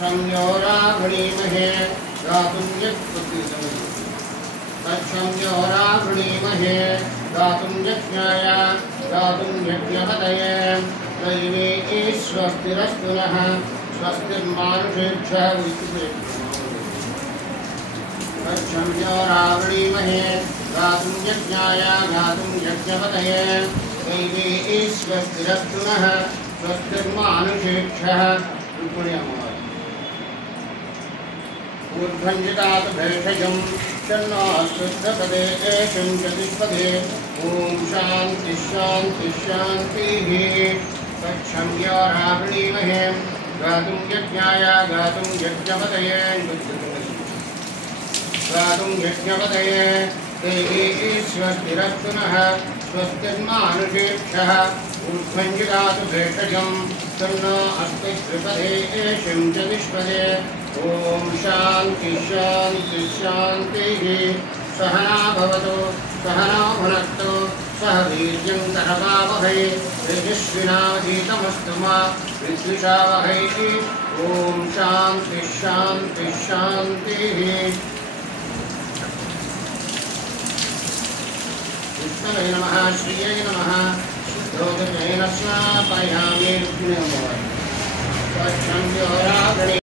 संयोरावृणीमहे गातुं तत्संयोरावृणीमहे गातुं यज्ञाय गातुं यज्ञपतये दैवे स्वस्तिरस्तु नः स्वस्तिर्मानुषेभ्यः तत्संयोरावृणीमहे गातुं यज्ञाय गातुं यज्ञपतये दैवे स्वस्तिरस्तु नः स्वस्तिर्मानुषेभ्यः ऊर्ध्वञ्जितात् भेषजं चन्नो शुद्धपदे एषं चतुष्पदे ॐ शान्ति शान्ति शान्तिः तत्संयोरावृणीमहे गातुं यज्ञाय गातुं यज्ञपतये देवी स्वस्तिरस्तु नः स्वस्तिर्मानुषेभ्यः ऊर्ध्वञ्जितात् भेषजं तन्नो अस्ति त्रिपदे एषं चतुष्पदे ॐ शान्ति शान्ति शान्तिः सहना भवतु सहनौ भुनक्तु सह वीर्यं करवावहै तेजस्विनावधीतमस्तु मा विद्विषावहै ॐ शान्ति शान्ति शान्तिः विष्णवे नमः श्रिये नमः शुद्धोदकेन स्नापयामि